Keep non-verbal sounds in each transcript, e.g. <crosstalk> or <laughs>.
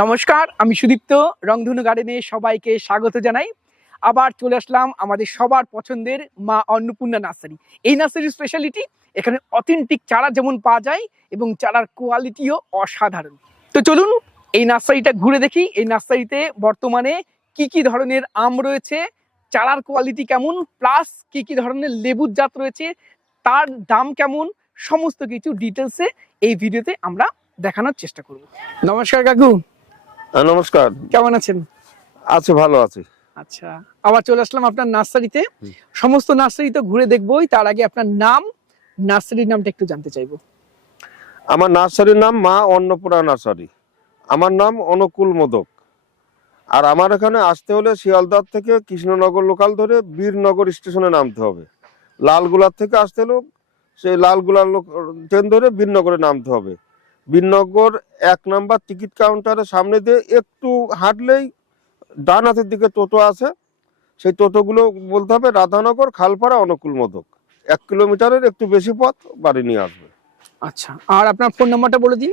নমস্কার, আমি সুদীপ্ত, রংধনু গার্ডেনে সবাইকে স্বাগত জানাই। আবার চলে আসলাম আমাদের সবার পছন্দের মা অন্নপূর্ণা নার্সারি। এই নার্সারির স্পেশালিটি এখানে অথেন্টিক চারা যেমন পাওয়া যায় এবং চারার কোয়ালিটিও অসাধারণ। তো চলুন এই নার্সারিটা ঘুরে দেখি। এই নার্সারিতে বর্তমানে কি কি ধরনের আম রয়েছে, চারার কোয়ালিটি কেমন প্লাস কি কি ধরনের লেবুর জাত রয়েছে, তার দাম কেমন, সমস্ত কিছু ডিটেলসে এই ভিডিওতে আমরা দেখানোর চেষ্টা করব। নমস্কার কাকু। নমস্কার। কেমন আছেন? আছে ভালো আছে। আচ্ছা আবার চলে আসলাম আপনার নার্সারিতে। সমস্ত নার্সারি তো ঘুরে দেখবোই তার আগে আপনার নাম নার্সারির নামটা একটু জানতে চাইব। আমার নার্সারির নাম মা অন্নপূর্ণা নার্সারি। আমার নাম অনুকূল মোদক। আর আমার এখানে আসতে হলে শিয়ালদার থেকে কৃষ্ণনগর লোকাল ধরে বীরনগর স্টেশনে নামতে হবে। লালগুলার থেকে আসতে হলেও সেই লালগুলার লোক ট্রেন ধরে বীরনগরে নামতে হবে। বীরনগর এক নাম্বার টিকিট কাউন্টারের সামনে দিয়ে একটু হাঁটলেই ডান হাতের দিকে টোটো আছে। সেই টোটোগুলো বলতে হবে রাধানগর খালপাড়া অনুকূল মোদক। এক কিলোমিটারের একটু বেশি পথ বাড়ি নিয়ে আসবে। আচ্ছা আর আপনার ফোন নাম্বারটা বলে দিন।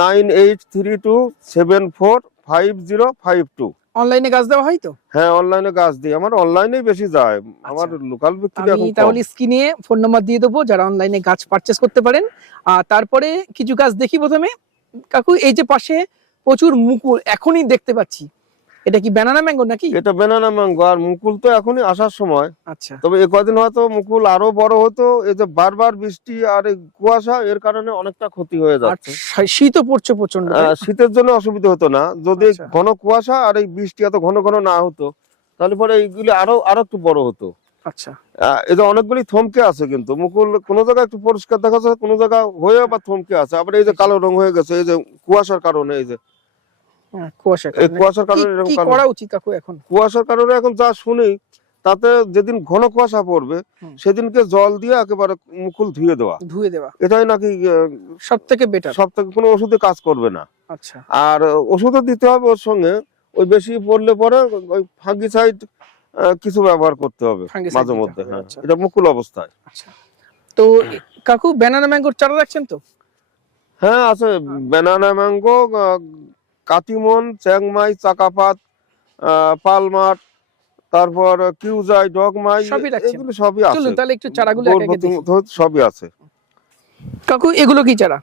Nine eight three two seven four five zero five two. অনলাইনে গাছ দেওয়া হয় তো? হ্যাঁ অনলাইনে গাছ দিই। আমার অনলাইনেই বেশি যায়। আমার লোকাল বিক্রি আমি। তাহলে স্ক্রিনে ফোন নাম্বার দিয়ে দেবো যারা অনলাইনে গাছ পারচেস করতে পারেন। আর তারপরে কিছু গাছ দেখি প্রথমে। কাকু এই যে পাশে প্রচুর মুকুল এখনই দেখতে পাচ্ছি। এটা কি ব্যানানা ম্যাঙ্গো নাকি? এটা বেনানা ম্যাঙ্গো আর মুকুল তো এখনই আসার সময়। আচ্ছা। তবে এ কদিন হয়তো মুকুল আরও বড় হতো এই যে বারবার বৃষ্টি আর এই কুয়াশা এর কারণে অনেকটা ক্ষতি হয়ে যাচ্ছে। শীতও পড়ছে প্রচণ্ড শীতের জন্য অসুবিধা হতো না। যদি আচ্ছা। ঘন কুয়াশা আর এই বৃষ্টি এত ঘন ঘন না হতো তাহলে পরে এইগুলি আরও আরও একটু বড় হতো। আচ্ছা। যে অনেকগুলি থমকে আছে কিন্তু। মুকুল কোনো জায়গায় একটু পরিষ্কার দেখা যাচ্ছে কোনো জায়গায় হয়ে আবার থমকে আছে। আবার এই যে কালো রং হয়ে গেছে এই যে কুয়াশার কারণে এই যে কুয়াশার কারণে। এরকম করা উচিত কাকু এখন? কুয়াশার কারণে এখন যা শুনি তাতে যেদিন ঘন কুয়াশা পড়বে সেদিনকে জল দিয়ে একেবারে মুকুল ধুয়ে দেওয়া। ধুয়ে দেওয়া। এটাই নাকি সব থেকে বেটার সব থেকে কোনো ওষুধে কাজ করবে না। আচ্ছা। আর ওষুধও দিতে হবে ওর সঙ্গে ওই বেশি পড়লে পরে ওই ফাঙ্গিসাইড কিছু ব্যবহার করতে হবে মাঝে মধ্যে হ্যাঁ। আচ্ছা। এটা মুকুল অবস্থায়। আচ্ছা। তো কাকু ব্যানানা ম্যাঙ্গোর চারা রাখছেন তো? হ্যাঁ আছে। ব্যানানা ম্যাঙ্গো কাতিমন চ্যাংমাই চাকাপাত পালমাট তারপর কিউজাই ডগমাই এগুলো সবই আছে। চলুন তাহলে একটু চারাগুলো সবই আছে। কাকু এগুলো কি চারা?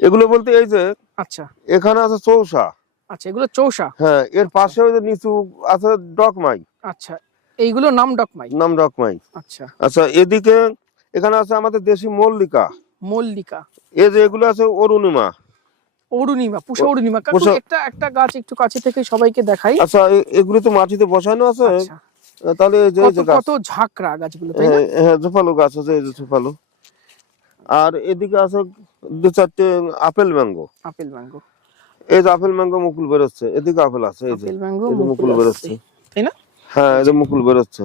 এগুলো বলতে এই যে আচ্ছা। এখানে আছে চৌসা। আচ্ছা এগুলো চৌসা? হ্যাঁ এর পাশে ওই যে নিচু আছে ডকমাই আচ্ছা এইগুলো নাম ডকমাই নাম ডকমাই আচ্ছা। আচ্ছা এদিকে এখানে আছে আমাদের দেশি মল্লিকা। মল্লিকা। এই যে এগুলো আছে অরুণিমা। অরুণিমা পুষা অরুণিমা। কাকু একটা একটা গাছ একটু কাছে থেকে সবাইকে দেখাই। আচ্ছা এগুলো তো মাটিতে বসানো আছে? আচ্ছা। তাহলে এই যে কত ঝাঁকড়া গাছগুলো তাই না? হ্যাঁ ঝোপালো গাছ আছে এই যে ঝোপালো আর এদিকে আছে দু চারটে আপেল ম্যাঙ্গো। Apple mango. এই যে আপেল ম্যাঙ্গো মুকুল বেরোচ্ছে। এদিকে আপেল আছে এই যে। আপেল ম্যাঙ্গো মুকুল মুকুল বেরোচ্ছে। তাই না? হ্যাঁ এই যে মুকুল বেরোচ্ছে।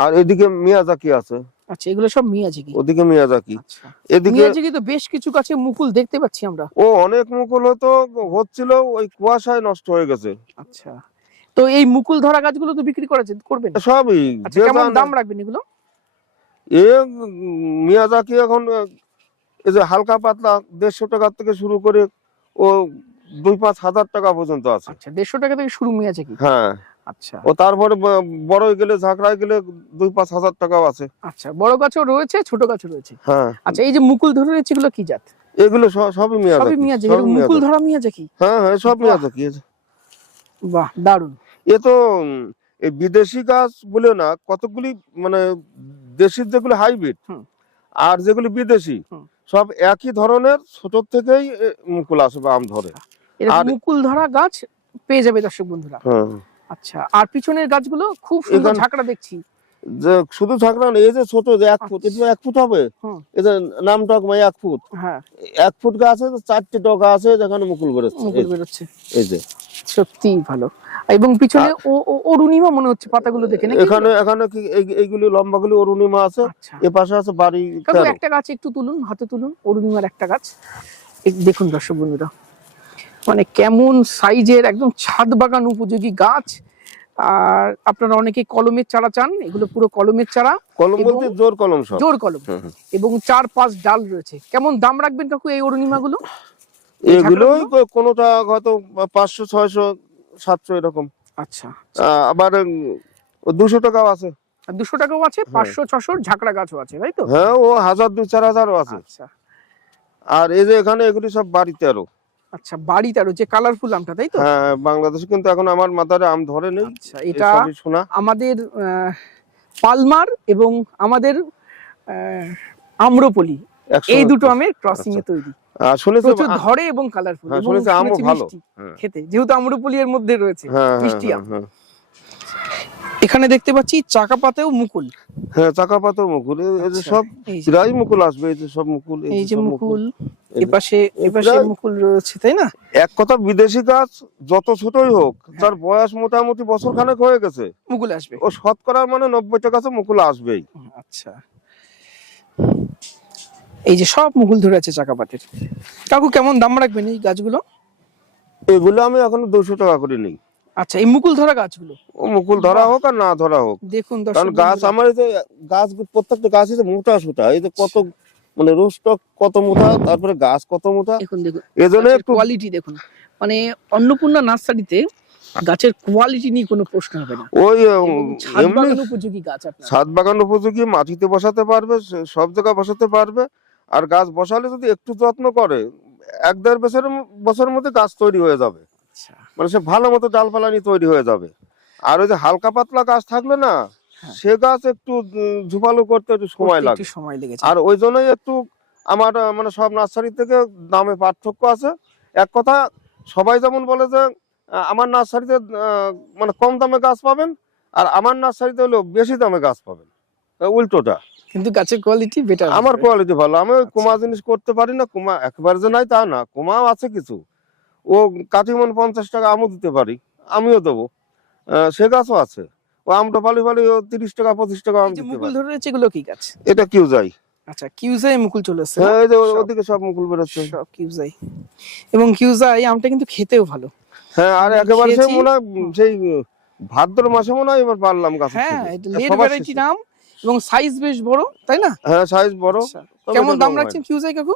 আর এদিকে মিয়াজাকি আছে। আচ্ছা এগুলো সব মিয়াজিকি ওদিকে মিয়াজাকি। আচ্ছা। এদিকে মিয়াজিকি তো বেশ কিছু গাছে মুকুল দেখতে পাচ্ছি আমরা। ও অনেক মুকুল হতো হচ্ছিল ওই কুয়াশায় নষ্ট হয়ে গেছে। আচ্ছা। তো এই মুকুল ধরা গাছগুলো তো বিক্রি করা করবেন? সবই আচ্ছা কেমন দাম রাখবেন এগুলো? এ মিয়াজাকি এখন এই যে হালকা পাতলা দেড়শো টাকা থেকে শুরু করে ও দুই পাঁচ হাজার টাকা পর্যন্ত আছে। আচ্ছা দেড়শো টাকা থেকে শুরু মিয়াজিকি। হ্যাঁ। আচ্ছা। ও তারপরে বড় হয়ে গেলে ঝাঁকড়ায় গেলে দুই পাঁচ হাজার টাকাও আছে। আচ্ছা বড় গাছও রয়েছে ছোট গাছও রয়েছে। হ্যাঁ। আচ্ছা এই যে মুকুল ধরে রয়েছে এগুলো কি জাত? এগুলো সব- সবই মিয়াজিকি সবই এরকম মুকুল মিয়াজাকি। ধরা মিয়াজিকি হ্যাঁ হ্যাঁ সব বাহ। মিয়াজাকি বাহ দারুণ এ তো এই বিদেশি গাছ বলে না কতগুলি মানে দেশির যেগুলো হাইব্রিড। আর যেগুলি বিদেশি সব একই ধরনের ছোট থেকেই মুকুল আসে বা আম ধরে। আর- মুকুল ধরা গাছ পেয়ে যাবে দর্শক বন্ধুরা। হ্যাঁ। আচ্ছা আর পিছনের গাছগুলো খুব সুন্দর ঝাঁকড়া দেখছি। যে শুধু ঝাঁকড়া না এই যে ছোট যে এক ফুট এটা এক ফুট হবে? হুম। এই যে নাম টক মানে এক ফুট। হ্যাঁ। এক ফুট গাছ আছে চারটে ডগা আছে যেখানে মুকুল বেরোচ্ছে। মুকুল বেরোচ্ছে। এই যে। সত্যি ভালো। এবং পিছনে অরুণিমা মনে হচ্ছে পাতাগুলো দেখে নাকি? এখানে এখানে কি এই- এইগুলি লম্বাগুলি অরুণিমা আছে। আচ্ছা। এ পাশে আছে বাড়ি একটা গাছ একটু তুলুন হাতে তুলুন অরুণিমার একটা গাছ। দেখুন দর্শক বন্ধুরা মানে কেমন সাইজের একদম ছাদ বাগান উপযোগী গাছ। আর আপনারা অনেকে কলমের চারা চান এগুলো পুরো কলমের চারা। কলম বলতে জোর কলম জোর কলম। এবং চার পাঁচ ডাল রয়েছে। কেমন দাম রাখবেন কাকু এই অরুণিমা গুলো এগুলো? কোনোটা হয়তো পাঁচশো ছয়শো সাতশো এরকম। আচ্ছা। আবার দুশো টাকাও আছে। দুশো টাকাও আছে পাঁচশো ছশোর ঝাঁকড়া গাছও আছে তাই তো? হ্যাঁ ও হাজার দু চার হাজারও আছে। আচ্ছা। আর এই যে এখানে এগুলি সব বাড়িতে আরও। আচ্ছা বাড়ি তারও যে কালারফুল আমটা তাই তো? হ্যাঁ বাংলাদেশে কিন্তু এখন আমার মাথার আম ধরে নেই। আচ্ছা এটা শোনা আমাদের পালমার এবং আমাদের আম্রপলি। এই দুটো আমের ক্রসিং এ তৈরি। শুনেছি ধরে এবং কালারফুল হ্যাঁ, শুনেছি আমও ভালো। হ্যাঁ। খেতে। যেহেতু আম্রপলি এর মধ্যে রয়েছে হ্যাঁ হ্যাঁ মিষ্টি হ্যাঁ, আম। এখানে দেখতে পাচ্ছি চাকা পাতেও মুকুল। হ্যাঁ চাকা পাতা মুকুল। এই- যে আচ্ছা, সব প্রায় মুকুল আসবে এই যে সব মুকুল এই যে মুকুল। এপাশে এপাশে মুকুল রয়েছে তাই না? এক কথা বিদেশি গাছ যত ছোটই হোক হ্যাঁ। তার বয়স মোটামুটি বছর খানেক হয়ে গেছে। মুকুল আসবে। ও মানে নব্বইটা গাছে মুকুল আসবেই। আচ্ছা। এই যে সব মুকুল ধরে আছে চাকা পাতের কাকু কেমন দাম রাখবেন এই গাছগুলো? এগুলো আমি এখন দুশো টাকা করে নিই। আচ্ছা এই মুকুল ধরা গাছগুলো? ও মুকুল ধরা হোক আর না ধরা হোক। দেখুন কারণ গাছ আমার যে গাছ প্রত্যেকটা গাছ যে মোটা সোটা এই যে কত মানে রোস্টক কত মোটা তারপরে গাছ কত মোটা দেখুন দেখুন এই জন্য একটু কোয়ালিটি দেখুন। মানে অন্নপূর্ণা নার্সারিতে গাছের কোয়ালিটি নিয়ে কোনো প্রশ্ন হবে না। ওই এবং উম, ছাদ উপযোগী গাছ আপনার। ছাদ বাগান উপযোগী মাটিতে বসাতে পারবে সব জায়গায় বসাতে পারবে আর গাছ বসালে যদি একটু যত্ন করে এক দেড় বছরের বছরের মধ্যে গাছ তৈরি হয়ে যাবে। আচ্ছা। মানে সে ভালো মতো ডালপালানি তৈরি হয়ে যাবে। আর ওই যে হালকা পাতলা গাছ থাকলে না হ্যাঁ। সে গাছ একটু ঝুপালো করতে একটু সময় লাগে। সময় লেগেছে আর ওই জন্যই একটু আমার মানে সব নার্সারি থেকে দামে পার্থক্য আছে। এক কথা সবাই যেমন বলে যে আমার নার্সারিতে মানে কম দামে গাছ পাবেন আর আমার নার্সারিতে হলো বেশি দামে গাছ পাবেন। উল্টোটা। কিন্তু গাছের কোয়ালিটি বেটার আমার কোয়ালিটি ভালো। আমি ওই আচ্ছা। কুমা জিনিস করতে পারি না কুমা একবার যে নাই তা না কুমাও আছে কিছু। ও কাঠিমন পঞ্চাশ টাকা আমও দিতে পারি আমিও দেবো। সে গাছও আছে ও আমটা ফালি ফালি ও তিরিশ টাকা পঁচিশ টাকা আম দিতে মুকুল ধরে রয়েছে এগুলো কি গাছ? এটা কিউ যাই আচ্ছা কিউজাই মুকুল চলে এসেছে হ্যাঁ ওদিকে সব মুকুল বেরোচ্ছে। সব কিউজাই। এবং কিউজাই আমটা কিন্তু খেতেও ভালো। হ্যাঁ আর একেবারে সে খেয়েছি। মনে সেই ভাদ্র মাসে মনে হয় এবার পারলাম গাছ হ্যাঁ এটা লেট ভ্যারাইটি নাম এবং সাইজ বেশ বড় তাই না? হ্যাঁ সাইজ বড় আচ্ছা, কেমন দাম রাখছেন কিউজাই কাকু?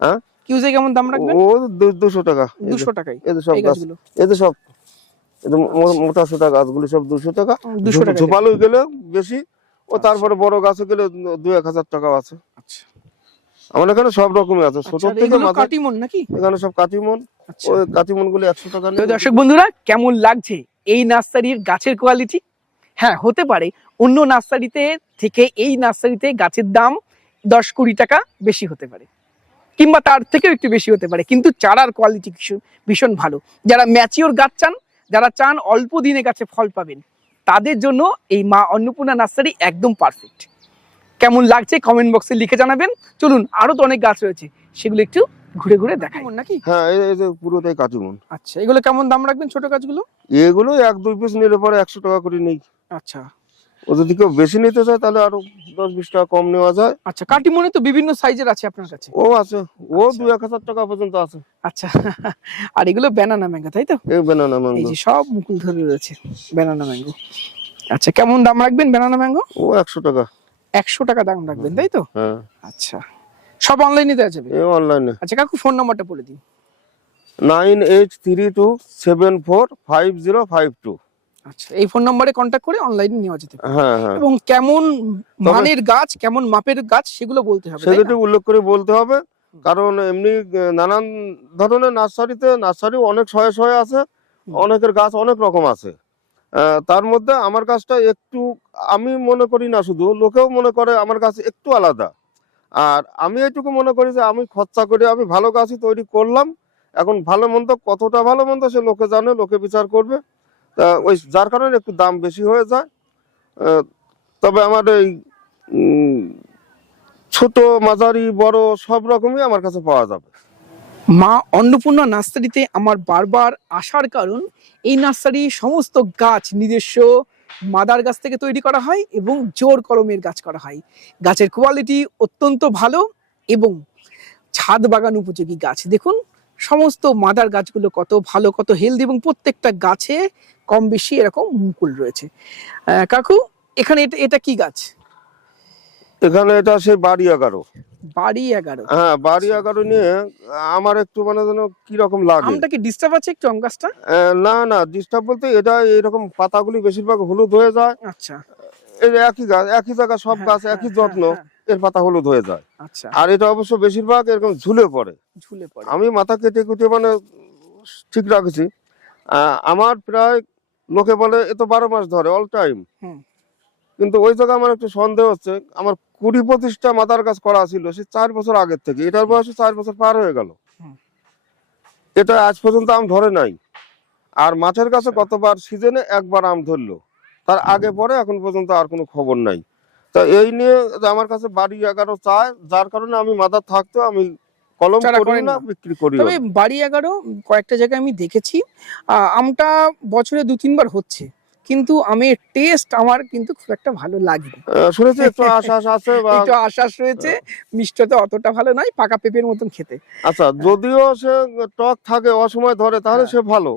হ্যাঁ? কিউজাই কেমন দাম রাখবেন? ও দু- দুশো টাকা। এই যে- দুশো টাকাই এই সব গাছ। গাছগুলো। এই সব মোটা সোটা গাছগুলি সব দুশো টাকা। দুশো টাকা ঝোপালো গেলে বেশি ও আচ্ছা। তারপরে বড় গাছে গেলে দু এক হাজার আছে। আচ্ছা। আমার এখানে সব রকমই আছে। ছোট আচ্ছা, থেকে এগুলো মাঝারি। কাটিমন নাকি? এখানে সব কাটিমন। আচ্ছা। ওই কাটিমন গুলি একশো টাকা তো দর্শক বন্ধুরা কেমন লাগছে এই নার্সারির গাছের কোয়ালিটি হ্যাঁ হতে পারে। অন্য নার্সারিতে থেকে এই নার্সারিতে গাছের দাম দশ কুড়ি টাকা বেশি হতে পারে। কিংবা তার থেকেও একটু বেশি হতে পারে। কিন্তু চারার কোয়ালিটি ভীষণ ভালো। যারা ম্যাচিওর গাছ চান যারা চান অল্প দিনে গাছে ফল পাবেন তাদের জন্য এই মা অন্নপূর্ণা নার্সারি একদম পারফেক্ট কেমন লাগছে কমেন্ট বক্সে লিখে জানাবেন। চলুন আরও তো অনেক গাছ রয়েছে সেগুলো একটু ঘুরে ঘুরে দেখাই। নাকি? হ্যাঁ এই এই যে পুরোটাই কাটিমন আচ্ছা এগুলো কেমন দাম রাখবেন ছোট গাছগুলো? এগুলো এক দুই পিস নিলে পরে একশো টাকা করে নেই। আচ্ছা। ও যদি কেউ বেশি নিতে চায় তাহলে আরও দশ বিশ টাকা কম নেওয়া যায়। আচ্ছা কাটিমনে তো বিভিন্ন সাইজের আছে আপনার কাছে? ও আছে। ও আচ্ছা। দু এক হাজার টাকা পর্যন্ত আছে। আচ্ছা আর এগুলো ব্যানানা ম্যাঙ্গো তাই তো? এই এই ম্যাঙ্গো যে সব মুকুল ধরে রয়েছে ব্যানানা ম্যাঙ্গো আচ্ছা কেমন দাম রাখবেন ব্যানানা ম্যাঙ্গো ও একশো টাকা। একশো টাকা দাম রাখবেন তাই তো? হ্যাঁ। আচ্ছা সব অনলাইনে দেওয়া যাবে? এই অনলাইনে আচ্ছা কাকু ফোন নাম্বারটা বলে দিন। Nine eight three two seven four five zero five two. আচ্ছা এই ফোন নাম্বারে কন্ট্যাক্ট করে অনলাইনে নেওয়া যেতে পারে। হ্যাঁ হ্যাঁ। এবং কেমন মানের গাছ কেমন মাপের গাছ সেগুলো বলতে হবে? সেগুলো উল্লেখ করে বলতে হবে কারণ এমনি নানান ধরনের নার্সারিতে নার্সারি অনেক শয়ে শয়ে আছে অনেকের গাছ অনেক রকম আছে। তার মধ্যে আমার গাছটা একটু আমি মনে করি না শুধু লোকেও মনে করে আমার গাছ একটু আলাদা। আর আমি এটুকু মনে করি যে আমি খরচা করে আমি ভালো গাছই তৈরি করলাম এখন ভালো মন্দ কতটা ভালো মন্দ সে লোকে জানে লোকে বিচার করবে। তা ওই যার কারণে একটু দাম বেশি হয়ে যায়। তবে আমার এই ছোট, মাঝারি, বড় সব রকমই আমার কাছে পাওয়া যাবে। মা অন্নপূর্ণা নার্সারিতে আমার বারবার আসার কারণ, এই নার্সারি সমস্ত গাছ নিজস্ব মাদার গাছ থেকে তৈরি করা হয় এবং জোর কলমের গাছ করা হয়। গাছের কোয়ালিটি অত্যন্ত ভালো এবং ছাদ বাগান উপযোগী গাছ। দেখুন সমস্ত মাদার গাছগুলো কত ভালো কত হেলদি এবং প্রত্যেকটা গাছে কম বেশি এরকম মুকুল রয়েছে। কাকু এখানে এটা এটা কি গাছ? এখানে এটা সেই বাড়ি এগারো। বাড়ি এগারো। হ্যাঁ বাড়ি এগারো নিয়ে আমার একটু মানে যেন কীরকম লাগে। আমটা কি ডিস্টার্ব আছে একটু আম গাছটা? না না ডিস্টার্ব বলতে এটা এরকম পাতাগুলি বেশিরভাগ হলুদ হয়ে যায়। আচ্ছা। এই একই গাছ একই জায়গা সব হ্যাঁ, গাছ হ্যাঁ, একই হ্যাঁ, যত্ন। হ্যাঁ। এর পাতা হলুদ হয়ে যায়। আচ্ছা। আর এটা অবশ্য বেশিরভাগ এরকম ঝুলে পড়ে। ঝুলে পড়ে। আমি মাথা কেটে কুটে মানে ঠিক রাখছি। আমার প্রায় লোকে বলে এ তো বারো মাস ধরে অল টাইম কিন্তু ওই জায়গায় আমার একটু সন্দেহ হচ্ছে আমার কুড়ি পঁচিশটা মাথার কাজ করা ছিল সে চার বছর আগের থেকে। এটার বয়সে চার বছর পার হয়ে গেল। এটা আজ পর্যন্ত আম ধরে নাই। আর মাছের কাছে আচ্ছা। গতবার সিজনে একবার আম ধরলো। তার আগে পরে এখন পর্যন্ত আর কোনো খবর নাই। তা এই নিয়ে আমার কাছে বাড়ি এগারো চায় যার কারণে আমি মাথা থাকতো আমি কলম করি না। বিক্রি করি তবে বাড়ি এগারো কয়েকটা জায়গায় আমি দেখেছি। আমটা বছরে দু তিনবার হচ্ছে। কিন্তু আমের টেস্ট আমার কিন্তু খুব একটা ভালো লাগেনি। শুনেছি একটু <laughs> আশ্বাস আছে একটু আশ্বাস রয়েছে। মিষ্টতে অতটা ভালো নয় পাকা পেঁপের মতন খেতে। আচ্ছা যদিও সে টক থাকে অসময় ধরে তাহলে হ্যাঁ। সে ভালো।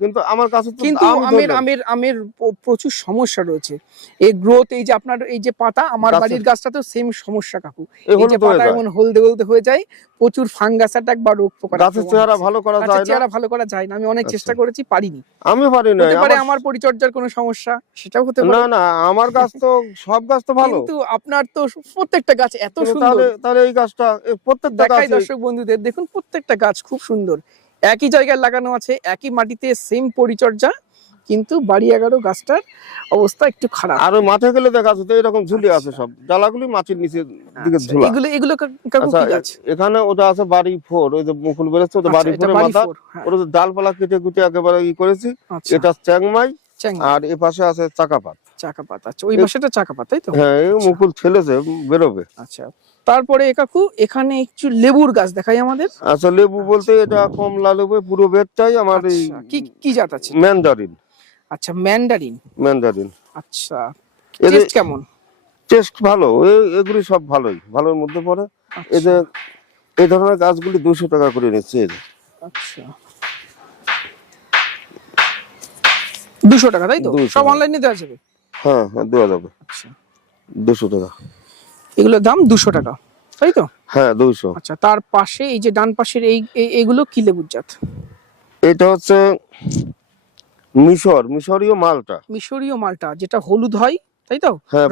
কিন্তু আমার কাছে কিন্তু আম আমের। আমের আমের প্রচুর সমস্যা রয়েছে। এই গ্রোথ এই যে আপনার এই যে পাতা আমার বাড়ির গাছটা তো সেম সমস্যা কাকু। এই যে পাতা এমন হলদে হলদে হয়ে যায় প্রচুর ফাঙ্গাস অ্যাটাক বা রোগ পোকা গাছের চেহারা ভালো করা যায় না? চেহারা ভালো করা যায় না। আমি অনেক চেষ্টা আচ্ছা। করেছি পারিনি। আমি পারি না হতে পারে আমার পরিচর্যার কোনো সমস্যা সেটাও হতে পারে। না না আমার গাছ তো সব গাছ তো ভালো। কিন্তু আপনার তো প্রত্যেকটা গাছ এত সুন্দর। তাহলে এই গাছটা প্রত্যেকটা দেখাই দর্শক বন্ধুদের দেখুন প্রত্যেকটা গাছ খুব সুন্দর। একই জায়গায় লাগানো আছে একই মাটিতে সেম পরিচর্যা কিন্তু বাড়ি এগারো গাছটার অবস্থা একটু খারাপ। আর মাঠে গেলে দেখা যাচ্ছে এরকম ঝুলি আছে। সব। ডালাগুলি মাটির নিচের দিকে আচ্ছা, ঝুলা। এগুলো এগুলো আচ্ছা এখানে ওটা আছে বাড়ি ফোর ওই যে মুকুল বেরোচ্ছে ওটা আচ্ছা, বাড়ি ফোরের মাথা। হ্যাঁ, ওটা ডালপালা কেটে কুটে একেবারে ই করেছি এটা চ্যাংমাই। আর এ পাশে আছে চাকাপাত। চাকা পাতা আচ্ছা ওই এ- পাশেটা চাকা পাতা তাই তো? হ্যাঁ আচ্ছা। মুকুল ছেলেছে বেরোবে। আচ্ছা তারপরে কাকু এখানে একটু লেবুর গাছ দেখাই আমাদের। আচ্ছা লেবু বলতে এটা কমলা লেবু পুরো বেডটাই আমার এই আচ্ছা, কি কি জাত আছে? ম্যান্ডারিন। আচ্ছা ম্যান্ডারিন। ম্যান্ডারিন। আচ্ছা এদের টেস্ট কেমন? টেস্ট ভালো এগুলি সব ভালোই ভালোর মধ্যে পড়ে। আচ্ছা, এই ধরনের গাছগুলি দুশো টাকা করে নিচ্ছে আচ্ছা। দুশো টাকা তাই তো? সব। অনলাইনে দেওয়া যাবে? হ্যাঁ হ্যাঁ দেওয়া যাবে। আচ্ছা। দুশো টাকা। এগুলোর দাম দুশো টাকা। তাই তো? হ্যাঁ আচ্ছা তার পাশে এই যে ডান পাশের এই এই- কি লেবুর জাত? এটা হচ্ছে মিশর মিশরীয় মালটা। মিশরীয় মালটা যেটা হলুদ হয় তাই তো? হ্যাঁ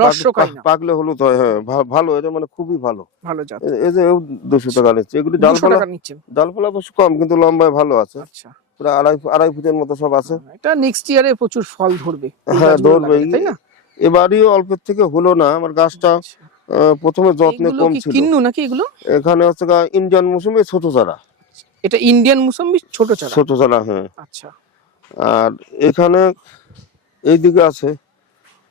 পাকলে- হলুদ হয় হ্যাঁ ভালো এটা মানে খুবই ভালো। ভালো জাত। এই যে টাকা নিচ্ছে এগুলি ডালপালা অবশ্য কম কিন্তু লম্বায় ভালো আছে। আচ্ছা। প্রায় আড়াই আড়াই ফুটের মতো সব আছে। এটা নেক্সট ইয়ারে প্রচুর ফল ধরবে। এই হ্যাঁ গাছগুলো ধরবে লাগালে, তাই না? এবারই অল্পের থেকে হলো না আমার গাছটা আচ্ছা। আহ, প্রথমে যত্নে এগুলো কম কি ছিল। কিন্নু নাকি এগুলো? এখানে হচ্ছে গা ইন্ডিয়ান মৌসুমে ছোট চারা। এটা ইন্ডিয়ান মুসম্বি ছোট চারা? ছোট চারা হ্যাঁ। আচ্ছা। আর এখানে এইদিকে আছে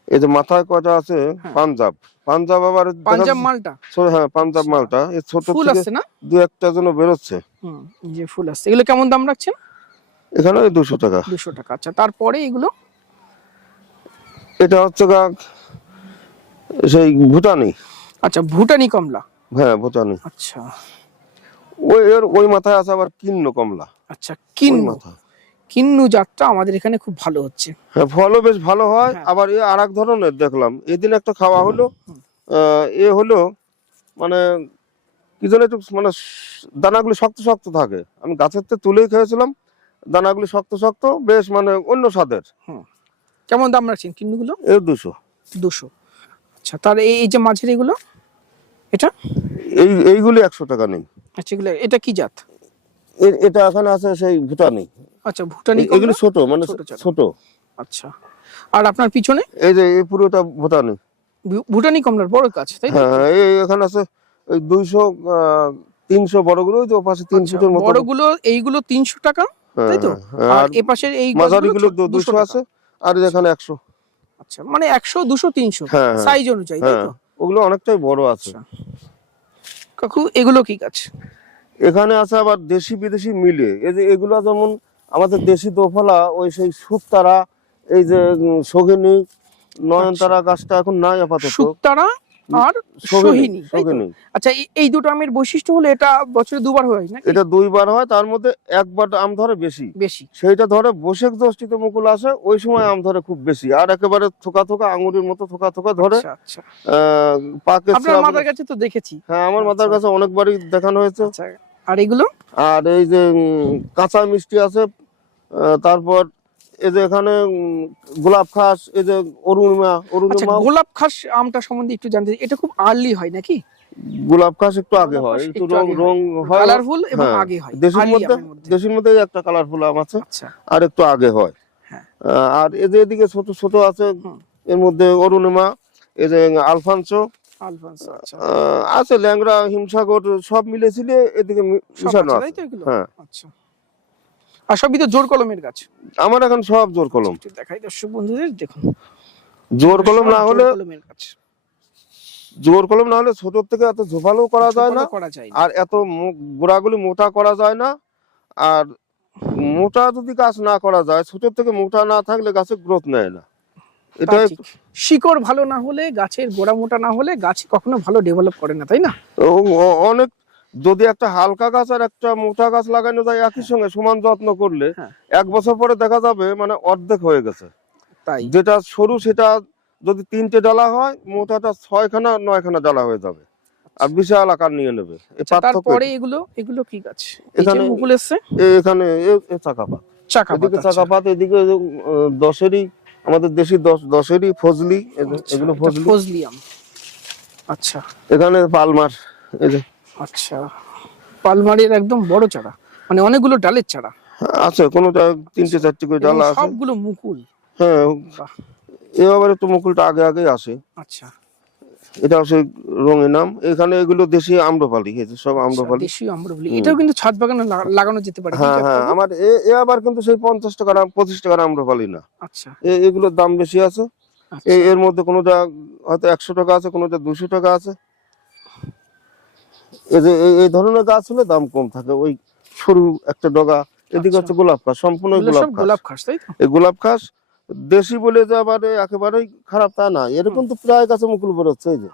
এই যে মাথায় কয়টা আছে? হ্যাঁ। পাঞ্জাব। পাঞ্জাব আবার পাঞ্জাব মালটা? হ্যাঁ পাঞ্জাব আচ্ছা। মালটা। এই ছোট ফুল আসছে না? দু একটা যেন বেরোচ্ছে। যে ফুল আসছে। এগুলো কেমন দাম রাখছেন? এখানে দুশো টাকা। দুশো টাকা আচ্ছা। তারপরে এগুলো? এটা হচ্ছে গা সেই ভুটানি। আচ্ছা ভুটানি কমলা? হ্যাঁ ভুটানি। আচ্ছা। ওই এর ওই মাথায় আছে আবার কিন্ন কমলা। আচ্ছা কিন্নু। মাথা কিন্নু জাতটা আমাদের এখানে খুব ভালো হচ্ছে। হ্যাঁ ফলও বেশ ভালো হয়। হ্যাঁ। আবার এ আর এক ধরনের দেখলাম। এদিন একটা খাওয়া হলো এ হলো মানে কি যেন একটু মানে দানাগুলো শক্ত শক্ত থাকে। আমি গাছের তুলেই খেয়েছিলাম। দানাগুলি শক্ত শক্ত বেশ মানে অন্য স্বাদের। কেমন দাম রাখছেন কিন্নুগুলো এ দুশো। দুশো। আচ্ছা তার এই যে মাঝের এগুলো এটা? এই এইগুলি একশো টাকা নেই আচ্ছা এগুলো এটা কি জাত? এটা এখানে আছে সেই ভুটানি। আচ্ছা ভুটানি এগুলি ছোট মানে ছোট আচ্ছা। আর আপনার পিছনে? এই যে এই পুরোটা ভুটানি। ভুটানি কমলার বড় গাছ তাই হ্যাঁ হ্যাঁ, এই এখানে আছে ওই দুইশো তিনশো বড়গুলো ওই তো পাশে তিন আচ্ছা, ফুটের মতো বড়গুলো এইগুলো তিনশো টাকা? তাই তো? হ্যাঁ, আর আর এ পাশের এই মাঝারিগুলো গাছগুলো দুশো টাকা। আছে আর এখানে একশো। আচ্ছা মানে একশো দুশো তিনশো। হ্যাঁ, হ্যাঁ। সাইজ অনুযায়ী তাই হ্যাঁ তো? ওগুলো অনেকটাই বড় আছে। আচ্ছা। কাকু এগুলো কি গাছ? এখানে আছে আবার দেশি বিদেশি মিলে। এই যে এগুলো যেমন আমাদের দেশি দোফলা ওই সেই সুপতারা এই যে সগিনী নয়নতারা গাছটা এখন নাই আপাতত। শুকতারা আর সোহিনী সোহিনী আচ্ছা এই- দুটো আমের বৈশিষ্ট্য হলো এটা বছরে দুবার হয় না এটা দুইবার হয় তার মধ্যে একবার আম ধরে বেশি। বেশি। সেইটা ধরে বৈশাখ দশটিতে মুকুল আসে ওই সময় আম ধরে খুব বেশি। আর একেবারে থোকা থোকা আঙুরের মতো থোকা থোকা ধরে আচ্ছা আচ্ছা। আহ, পাকে আপনার মাথার কাছে তো দেখেছি। হ্যাঁ আমার মাথার কাছে অনেকবারই দেখানো হয়েছে। আচ্ছা আর এগুলো? আর এই যে কাঁচা মিষ্টি আছে তারপর এই যে এখানে গোলাপ খাস এই যে অরুণিমা আচ্ছা অরুণিমা গোলাপ খাস আমটা সম্বন্ধে একটু জানতে এটা খুব আর্লি হয় নাকি? গোলাপ খাস একটু আগে হয় একটু রং রং হয়। কালারফুল এবং হ্যাঁ, আগে হয়। দেশের মধ্যে দেশের মধ্যে একটা কালারফুল আম আছে। আচ্ছা। আর একটু আগে হয়। হ্যাঁ। আর এই যে এদিকে ছোট ছোট আছে এর মধ্যে অরুণিমা এই যে আলফানসো। আচ্ছা। আছে ল্যাংড়া হিমসাগর সব মিলেছিলে এদিকে মিশানো আছে, হ্যাঁ। আচ্ছা। আর সবই তো জোর কলমের গাছ। আমার এখন সব জোর কলম। দেখাই দর্শক বন্ধুদের দেখুন। জোর কলম না হলে কলমের গাছ। জোর কলম না হলে ছোট থেকে এত ঝোপালো করা যায় না আর এত গোড়াগুলি মোটা করা যায় না আর মোটা যদি গাছ না করা যায় ছোট থেকে মোটা না থাকলে গাছের গ্রোথ নেয় না। এটা শিকড় ভালো না হলে গাছের গোড়া মোটা না হলে গাছ কখনো ভালো ডেভেলপ করে না তাই না? অনেক যদি একটা হালকা গাছ আর একটা মোটা গাছ লাগানো যায় একই সঙ্গে সমান যত্ন করলে হ্যাঁ। এক বছর পরে দেখা যাবে মানে অর্ধেক হয়ে গেছে। তাই? যেটা সরু সেটা যদি তিনটে ডালা হয় মোটাটা ছয়খানা নয়খানা ডালা হয়ে যাবে। আর বিশাল আকার নিয়ে নেবে। আচ্ছা, তারপরে এগুলো এগুলো কি গাছ? এখানে- মুকুল এসছে? এখানে এ চাকাপাত। চাকা এদিকে পাতা, আচ্ছা। চাকাপাত এদিকে দশেরই আমাদের দেশি দশ দশেরই ফজলি আচ্ছা, এগুলো ফজলি। ফজলি আম। আচ্ছা। এখানে পালমার এই যে আচ্ছা। পালমারির একদম বড় চারা। মানে অনেকগুলো ডালের চারা। আছে কোনোটা তিনটে চারটে করে ডালা আছে। সবগুলো মুকুল। হ্যাঁ। এবার একটু মুকুলটা আগে আগে আসে আচ্ছা। এটা হচ্ছে রঙের নাম। এখানে এগুলো দেশি আম্রপালি যে সব আম্রপালি। দেশীয় আম্রপালি। এটাও কিন্তু ছাদ বাগানে লাগানো যেতে পারে হ্যাঁ হ্যাঁ আমার এ আবার কিন্তু সেই পঞ্চাশ টাকার পঁচিশ টাকার আম্রপালি না। আচ্ছা। এগুলোর দাম বেশি আছে। আচ্ছা। এর মধ্যে কোনোটা হয়তো একশো টাকা আছে কোনোটা দুশো টাকা আছে। এই যে এই- ধরনের গাছ হলে দাম কম থাকে। ওই সরু একটা ডগা এদিকে আচ্ছা। হচ্ছে গোলাপ খাস সম্পূর্ণ গোলাপ খাস গোলাপ খাস তাই এই গোলাপ খাস দেশি বলে যে আবার একেবারেই খারাপ তা না এরকম তো প্রায় গাছে মুকুল বেরোচ্ছে এই যে।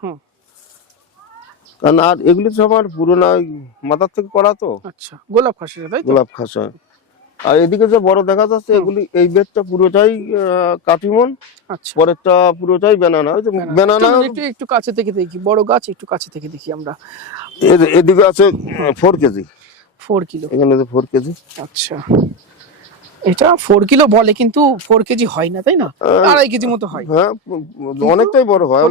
কারণ আর এগুলি তো আমার পুরোনো মাথার থেকে করা তো। আচ্ছা গোলাপ খাস গোলাপ খাস হয়। আর এদিকে যে বড় দেখা যাচ্ছে এগুলি এই বেডটা পুরোটাই কাটিমন আচ্ছা। পরেরটা পুরোটাই বেনানা ওই যে বেনানা একটু একটু কাছে থেকে দেখি বড় গাছ একটু কাছে থেকে দেখি আমরা। এদিকে আছে ফোর কেজি ফোর কিলো এখানে যে ফোর কেজি আচ্ছা। এটা ফোর কিলো বলে কিন্তু ফোর কেজি হয় না তাই না? আড়াই কেজি মতো হয়। হ্যাঁ অনেকটাই বড় হয়।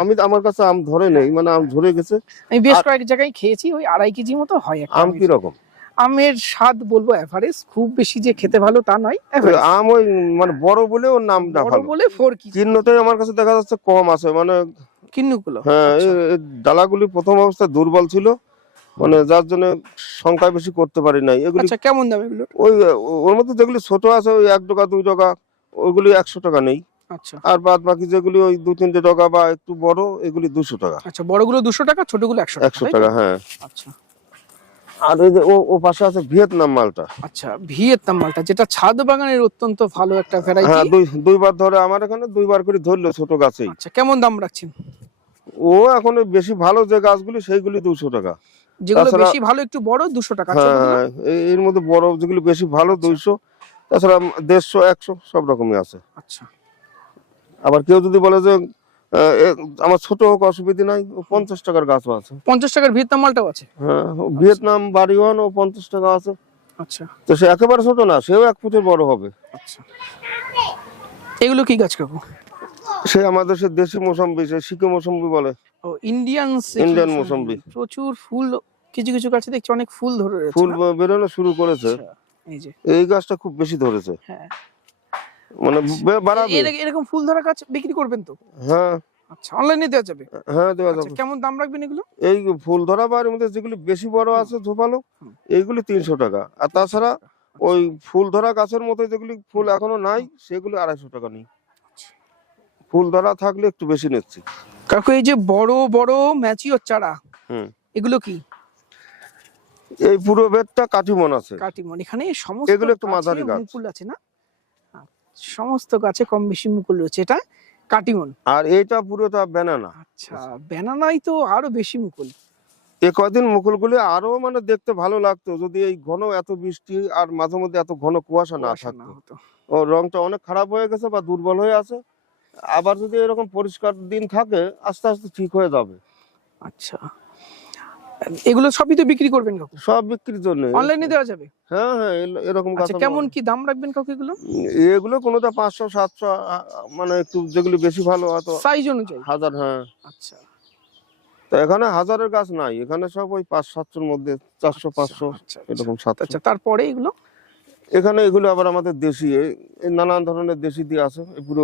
আমি আমার কাছে আম ধরে নেই মানে আম ঝরে গেছে। আমি বেশ কয়েক জায়গায় খেয়েছি ওই আড়াই কেজি মতো হয় আম। কি রকম আমের স্বাদ বলব এভারেজ খুব বেশি যে খেতে ভালো তা নয় আম ওই মানে বড় বলে ওর নামটা বড় বলে ফোর কেজি চিহ্নটাই আমার কাছে দেখা যাচ্ছে কম আছে মানে কিন্নুগুলো। হ্যাঁ আচ্ছা। ডালাগুলি প্রথম অবস্থায় দুর্বল ছিল মানে যার জন্য সংখ্যা বেশি করতে পারি নাই। এগুলি আচ্ছা কেমন দাম এগুলো? ওই ওর মধ্যে যেগুলি ছোট আছে ওই এক টাকা দুই টাকা ওইগুলি একশো টাকা নেই। আচ্ছা। আর বাদ বাকি যেগুলি ওই দু তিনটে টাকা বা একটু বড় এগুলি দুশো টাকা। আচ্ছা বড়গুলো দুশো টাকা ছোটগুলো একশো টাকা একশো টাকা হ্যাঁ। আচ্ছা। আর ওই যে ও পাশে আছে ভিয়েতনাম মালটা। আচ্ছা ভিয়েতনাম মালটা যেটা ছাদ বাগানের অত্যন্ত ভালো একটা হ্যাঁ দুই দুইবার ধরে আমার এখানে দুইবার করে ধরলো ছোট গাছেই। আচ্ছা কেমন দাম রাখছেন? ও এখন বেশি ভালো যে গাছগুলি সেইগুলি দুশো টাকা। যেগুলো বেশি ভালো একটু বড় দুশো টাকা হ্যাঁ হ্যাঁ, এর মধ্যে বড় যেগুলি বেশি ভালো আচ্ছা। দুইশো তাছাড়া দেড়শো একশো সব রকমই আছে। আচ্ছা। আবার কেউ যদি বলে যে আমার ছোট হোক অসুবিধা নাই। ও পঞ্চাশ টাকার গাছও আছে। পঞ্চাশ টাকার ভিয়েতনাম মালটাও আছে? হ্যাঁ ভিয়েতনাম বাড়িওয়ান ও পঞ্চাশ টাকা আছে। আচ্ছা। তো সে একেবারে ছোট না সেও এক ফুটের বড় হবে। আচ্ছা। এগুলো কি গাছ কাকু? সে আমাদের সে দেশি মৌসম্বি সে শিকে মৌসম্বি বলে। ও ইন্ডিয়ান Indian মৌসুম্বি। প্রচুর ফুল কিছু কিছু গাছে দেখছি অনেক ফুল ধরে ফুল বেরোনো শুরু করেছে। আচ্ছা, এই যে। এই গাছটা খুব বেশি ধরেছে। হ্যাঁ। মানে বাড়াবে। এরকম ফুল ধরা গাছ বিক্রি করবেন তো? হ্যাঁ। আচ্ছা অনলাইনে দেওয়া যাবে? হ্যাঁ দেওয়া আচ্ছা যাবে। কেমন দাম রাখবেন এগুলো? এই ফুল ধরা বা এর মধ্যে যেগুলি বেশি বড় আছে হুম। এইগুলি তিনশো টাকা। আর তাছাড়া ওই ফুল ধরা গাছের মতো যেগুলি ফুল এখনও নাই সেগুলি আড়াইশো টাকা নেই। ফুল ধরা থাকলে একটু বেশি নিচ্ছি। কাকু এই যে বড় বড় ম্যাচিওর চারা হুম। এগুলো কি? এই পুরো বেডটা কাঠিমন আছে। কাটিমন এখানে সমস্ত এগুলো একটু মাঝারি গাছ। মুকুল আছে না? আচ্ছা, সমস্ত গাছে কম বেশি মুকুল রয়েছে এটা কাটিমন। আর এইটা পুরোটা ব্যানানা আচ্ছা ব্যানানাই তো আরও বেশি মুকুল। এ কদিন মুকুলগুলি আরও মানে দেখতে ভালো লাগতো যদি এই ঘন এত বৃষ্টি আর মাঝে মধ্যে এত ঘন কুয়াশা না থাকতো। ও রংটা অনেক খারাপ হয়ে গেছে বা দুর্বল হয়ে আছে। আবার যদি এরকম পরিষ্কার দিন থাকে আস্তে আস্তে ঠিক হয়ে যাবে। আচ্ছা। এগুলো সবই তো বিক্রি করবেন কাকু? সব বিক্রির জন্য। অনলাইনে দেওয়া যাবে? হ্যাঁ হ্যাঁ এরকম আচ্ছা কেমন কি দাম রাখবেন কাকু এগুলো? এগুলো কোনোটা পাঁচশো সাতশো মানে একটু যেগুলো বেশি ভালো হয়তো সাইজ অনুযায়ী? হাজার হ্যাঁ। আচ্ছা। তো এখানে হাজারের গাছ নাই এখানে সব ওই পাঁচ সাতশোর মধ্যে চারশো পাঁচশো আচ্ছা, আচ্ছা। এরকম সাত আচ্ছা তারপরে এগুলো? এখানে এগুলো আবার আমাদের দেশি নানান ধরনের দেশি দিয়ে আছে পুরো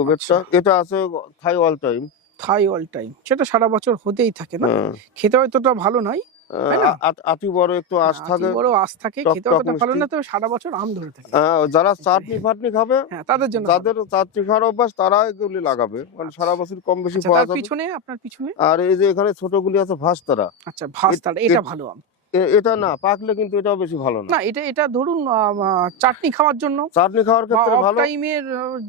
এটা আছে Thai all time. Thai all time সেটা সারা বছর হতেই থাকে না। খেতে হয়তোটা ভালো নয় তাই বড় একটু আঁশ থাকে। বড় আঁশ থাকে খেতে অতটা ভালো। না তবে সারা বছর আম ধরে থাকে। যারা চাটনি ফাটনি খাবে হ্যাঁ তাদের জন্য ভালো। যাদের চাটনি খাওয়ার অভ্যাস তারা এগুলি লাগাবে। মানে সারা বছর কম বেশি আচ্ছা, পাওয়া যাবে। পিছনে আপনার পিছনে? আর এই যে এখানে ছোট গুলি আছে ভাস্তারা। আচ্ছা ভাস্তারা এটা ভালো আম। এটা না পাকলে কিন্তু এটাও বেশি ভালো না। না এটা এটা ধরুন চাটনি খাওয়ার জন্য। চাটনি খাওয়ার ক্ষেত্রে ভালো। টাইমের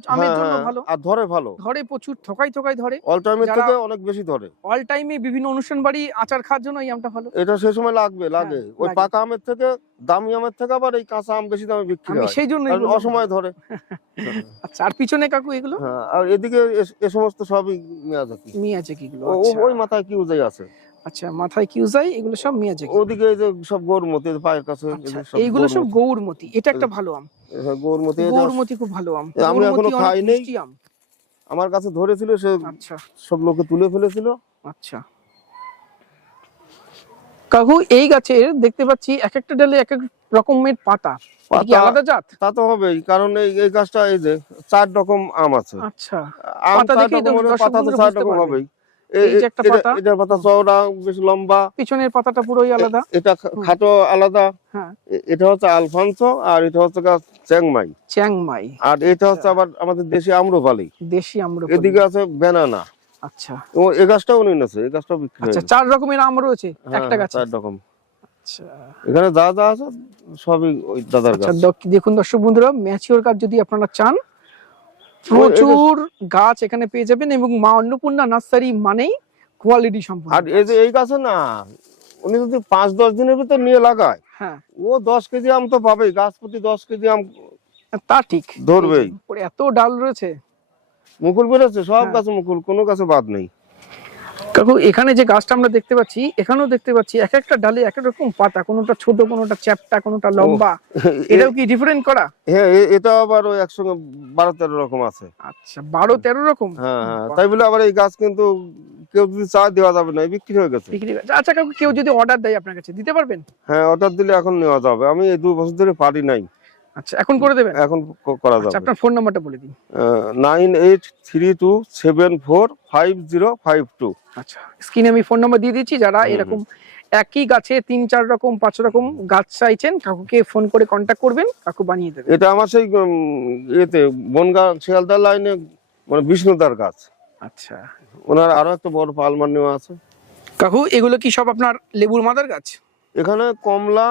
আমের হ্যাঁ, জন্য হ্যাঁ, ভালো। আর ধরে ভালো। ধরে প্রচুর থকাই থকাই ধরে। অল টাইমের থেকে অনেক বেশি ধরে। অল টাইমে বিভিন্ন অনুষ্ঠান বাড়ি আচার খাওয়ার জন্য এই আমটা ভালো। এটা সে সময় লাগবে লাগে। ওই হ্যাঁ, পাকা আমের থেকে দামি আমের থেকে আবার এই কাঁচা আম বেশি দামে বিক্রি হয়। সেই জন্য এগুলো- ধরে। <laughs> আচ্ছা আর পিছনে কাকু এগুলো? হ্যাঁ আর এদিকে এ- সমস্ত সবই মিয়াজাকি মিয়াজাকি এগুলো ও- আচ্ছা। ওই মাথায় কি উজাই আছে? আচ্ছা মাথায় কিউজাই এগুলো সব মিয়াজাকি ওদিকে যে সব গৌরমতি পায়ের কাছে আচ্ছা এইগুলো সব গৌরমতি। এটা একটা ভালো আম। হ্যাঁ, গৌরমতি এটা গৌরমতি খুব ভালো আম। আমি এখনও খাই নাই। আমার কাছে ধরেছিল সে আচ্ছা। সব লোকে তুলে ফেলেছিল। আচ্ছা। কাকু এই গাছের দেখতে পাচ্ছি এক একটা ডালে এক এক রকমের পাতা। আলাদা জাত? তা তো হবেই কারণ এই এই গাছটা এই যে চার রকম আম আছে। আচ্ছা। আম চার রকম পাতা তো চার রকম হবেই। এটার পাতা চওড়া বেশ লম্বা। পিছনের পাতাটা পুরোই আলাদা। এটা খাটো আলাদা। এটা হচ্ছে আলফানসো আর এটা হচ্ছে চ্যাংমাই। চ্যাংমাই। আর এটা হচ্ছে আবার আমাদের দেশি আম্রপালি। দেশি আমরা এদিকে আছে বেনানা আচ্ছা। ও এই গাছটাও নিন আছে এই গাছটাও বিক্রি আচ্ছা চার রকমের আম রয়েছে হ্যাঁ, একটা গাছে? চার রকম। আচ্ছা। এখানে যা যা আছে সবই ওই দাদার আচ্ছা গাছ। দেখুন দর্শক বন্ধুরা ম্যাচিওর গাছ যদি আপনারা চান প্রচুর গাছ এখানে পেয়ে যাবেন এবং মা অন্নপূর্ণা নার্সারি মানেই কোয়ালিটি সম্পূর্ণ আর এই যে এই গাছে না উনি যদি পাঁচ দশ দিনের ভিতর নিয়ে লাগায় হ্যাঁ। ও দশ কেজি আম তো পাবেই গাছ প্রতি দশ কেজি আম তা ঠিক। ধরবেই। এত ডাল রয়েছে। মুকুল বেরোচ্ছে সব হ্যাঁ। গাছে মুকুল কোনো গাছে বাদ নেই। কাকু এখানে যে গাছটা আমরা দেখতে পাচ্ছি এখানেও দেখতে পাচ্ছি এক একটা ডালে এক এক রকম পাতা কোনোটা ছোট কোনোটা চ্যাপটা কোনোটা লম্বা। <laughs> এটাও কি ডিফারেন্ট করা? হ্যাঁ এটা আবার ওই একসঙ্গে বারো তেরো রকম আছে। আচ্ছা বারো তেরো রকম? হ্যাঁ হ্যাঁ তাই বলে আবার এই গাছ কিন্তু কেউ যদি চা দেওয়া যাবে না বিক্রি হয়ে গেছে। বিক্রি করে- আচ্ছা কাকু কেউ যদি অর্ডার দেয় আপনার কাছে দিতে পারবেন? হ্যাঁ অর্ডার দিলে এখন নেওয়া যাবে। আমি এই দু বছর ধরে পারি নাই। আচ্ছা এখন করে দেবেন? এখন করা আচ্ছা যাবে। আপনার ফোন নাম্বারটা বলে দিন। Nine eight three two seven four five zero five two. আচ্ছা স্ক্রিনে আমি ফোন নাম্বার দিয়ে দিচ্ছি যারা এরকম একই গাছে তিন চার রকম পাঁচ রকম গাছ চাইছেন কাকুকে ফোন করে কন্ট্যাক্ট করবেন কাকু বানিয়ে দেবে। এটা আমার সেই ইয়েতে বনগা শিয়ালদার লাইনে মানে বিষ্ণুদার গাছ। আচ্ছা। ওনার আরও একটা বড় পালমার নেওয়া আছে। কাকু এগুলো কি সব আপনার লেবুর মাদার গাছ? এখানে কমলা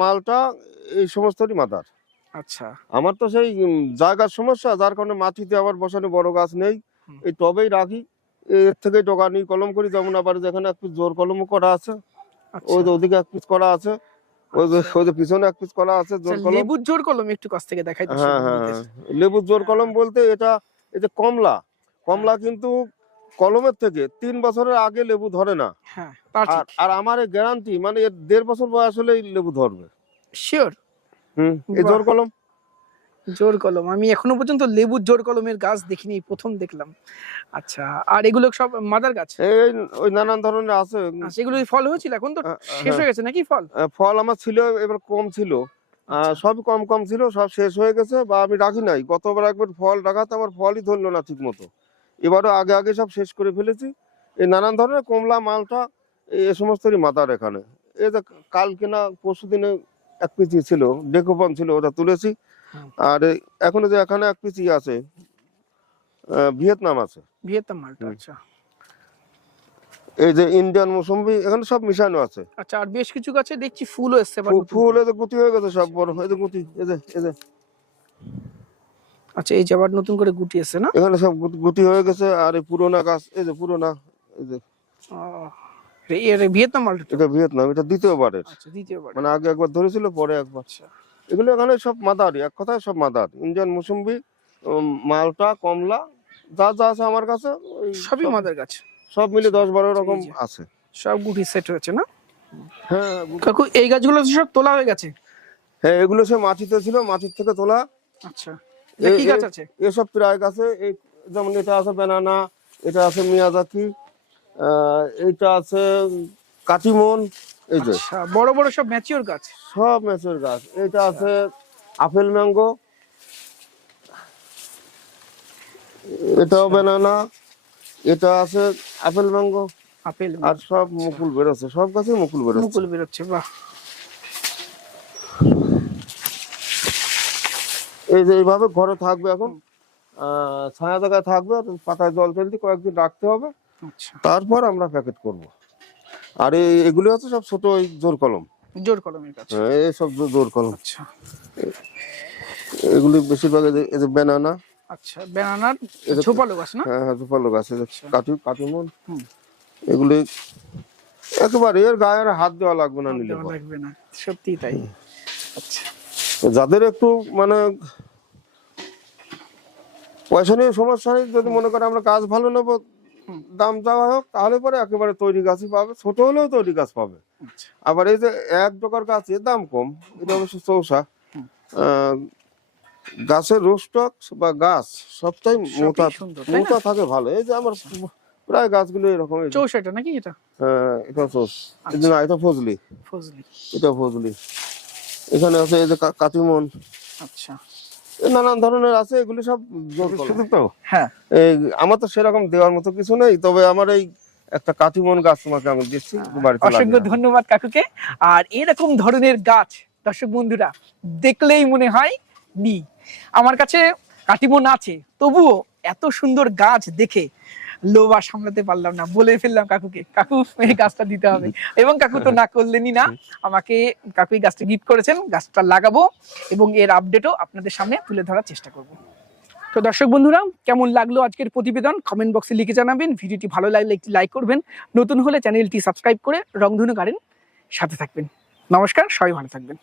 মালটা এই সমস্তরই মাদার। আচ্ছা। আমার তো সেই জায়গার সমস্যা যার কারণে মাটিতে আবার বসানো বড় গাছ নেই। এই টবেই রাখি। এর থেকে ডোকানি কলম করি যেমন আবার যেখানে এক পিস জোর কলমও করা আছে আচ্ছা। ওই যে ওদিকে এক পিস করা আছে ওই যে ওই যে পিছনে এক পিস করা আছে জোর আচ্ছা, কলম। লেবুর জোর কলম একটু কাছ থেকে দেখাই হ্যাঁ হ্যাঁ হ্যাঁ। লেবুর জোর কলম বলতে এটা এই যে কমলা কমলা কিন্তু কলমের থেকে তিন বছরের আগে লেবু ধরে না। আর আর আমার এই গ্যারান্টি মানে দেড় বছর বয়স হলেই লেবু ধরবে। শিওর হুম এই জোর কলম? জোর কলম। আমি এখনও পর্যন্ত লেবুর জোর কলমের গাছ দেখিনি প্রথম দেখলাম। আচ্ছা আর এগুলো সব মাদার গাছ? এই ওই নানান ধরনের আছে। আচ্ছা এগুলো ফল হয়েছিল এখন তো? শেষ হয়ে গেছে নাকি ফল? ফল আমার ছিল এবার কম ছিল। আহ, সবই কম কম ছিল সব শেষ হয়ে গেছে বা আমি রাখি নাই। গতবার একবার ফল রাখাতে আমার ফলই ধরলো না ঠিক মতো এবারও আগে আগে সব শেষ করে ফেলেছি। এই নানান ধরনের কমলা মালটা এই এ সমস্তরই মাতার এখানে। এই যে কালকে না পরশু দিনে এক পিচি ছিল ডেকোপন ছিল ওটা তুলেছি। আর এখনও যে এখানে এক পিচি আছে ভিয়েতনাম আছে। ভিয়েতনাম মালটা আচ্ছা। এই যে ইন্ডিয়ান মৌসুম্বি এখানে সব মিশানো আছে। আচ্ছা আর বেশ কিছু গাছে দেখছি ফুলও এসছে ফুল। এতে গুটি হয়ে গেছে সব বড় এই যে গুটি এই যে এই যে। আচ্ছা এই যে আবার নতুন করে গুটি এসছে না? এখানে সব গুটি- গুটি হয়ে গেছে আর এই পুরোনা গাছ এই যে পুরোনা এই যে। ও, এ- এর ভিয়েতনাম মালটা এটা ভিয়েতনাম এটা দ্বিতীয়বারের। আচ্ছা দ্বিতীয়বার মানে আগে একবার ধরেছিল পরে একবার। এগুলো এখানে সব মাদারি এক কথায় সব মাদার। ইন্ডিয়ান মুসম্বি মালটা কমলা যা যা আছে আমার কাছে সবই সব- মাদার গাছ। সব মিলে দশ বারো রকম আছে। সব গুটি সেট হয়েছে না? হ্যাঁ কাকু এই গাছগুলো সব তোলা হয়ে গেছে? হ্যাঁ এগুলো সে মাছিতে ছিল মাছির থেকে তোলা। আচ্ছা। এটা কি গাছ আছে? এসব প্রায় গাছে এই যেমন এটা আছে বেনানা এটা আছে মিয়াজাকি এইটা আছে কাটিমন এই যে। আচ্ছা বড় বড় সব ম্যাচিওর গাছ। সব মেচের গাছ। এটা আছে আপেল ম্যাঙ্গো। এটাও বেনানা এটা আছে আপেল ম্যাঙ্গো। আপেল আর সব মুকুল বেরোচ্ছে সব গাছে মুকুল বেরোচ্ছে মুকুল বেরোচ্ছে বাহ। এই যে এইভাবে ঘরে থাকবে এখন। ছায়া জায়গায় থাকবে। পাতায় জল ফেলতে কয়েকদিন রাখতে হবে। আচ্ছা তারপর আমরা প্যাকেট করব। আর এই এগুলি হচ্ছে সব ছোট ওই জোর কলম। জোর কলমের গাছ হ্যাঁ, এই সব জোর কলম। আচ্ছা। এগুলি বেশিরভাগ এই যে- এই বেনানা আচ্ছা ব্যানানার এটা- ঝোপালো গাছ না? হ্যাঁ হ্যাঁ গাছ কাটি কাটিমন এগুলি একেবারে এর গায়ে আর হাত দেওয়া লাগবে না নিলে লাগবে না। সত্যি তাই। আচ্ছা। যাদের একটু মানে পয়সা নিয়ে সমস্যা নেই যদি মনে করে আমরা গাছ ভালো নেব দাম যাওয়া হোক তাহলে পরে একেবারে তৈরি গাছই পাবে ছোট হলেও তৈরি গাছ পাবে। আচ্ছা। আবার এই যে এক প্রকার গাছ এর দাম কম এটা অবশ্য চৌষা। গাছের রোস্টক বা গাছ সবটাই মোটা? মোটা থাকে ভালো। এই যে আমার প্রায় গাছগুলো এরকম চৌষাটা নাকি এটা? আহ, এটা চৌষ এই না এটা ফজলি। ফজলি। এটা ফজলি। এখানে আছে এই যে কাতিমন আচ্ছা। নানান ধরনের আছে এগুলি সব তো। হ্যাঁ। এই আমার তো সেরকম দেওয়ার মতো কিছু নেই তবে আমার এই একটা কাটিমন গাছ তোমাকে আমি দিচ্ছি বাড়িতে অসংখ্য ধন্যবাদ কাকুকে। আর এরকম ধরনের গাছ দর্শক বন্ধুরা দেখলেই মনে হয় নি। আমার কাছে কাটিমন আছে তবুও এত সুন্দর গাছ দেখে আর সামলাতে পারলাম না। বলে ফেললাম কাকুকে, কাকু, এই গাছটা দিতে হবে। এবং কাকু তো না করলেনই না। আমাকে, কাকু এই গাছটা গিফট করেছেন, গাছটা লাগাবো এবং এর আপডেটও আপনাদের সামনে তুলে ধরার চেষ্টা করব। তো দর্শক বন্ধুরা, কেমন লাগল আজকের প্রতিবেদন? কমেন্ট বক্সে লিখে জানাবেন। ভিডিওটি ভালো লাগলে একটি লাইক করবেন। নতুন হলে চ্যানেলটি সাবস্ক্রাইব করে রংধনু গার্ডেন সাথে থাকবেন। নমস্কার, সবাই ভালো থাকবেন।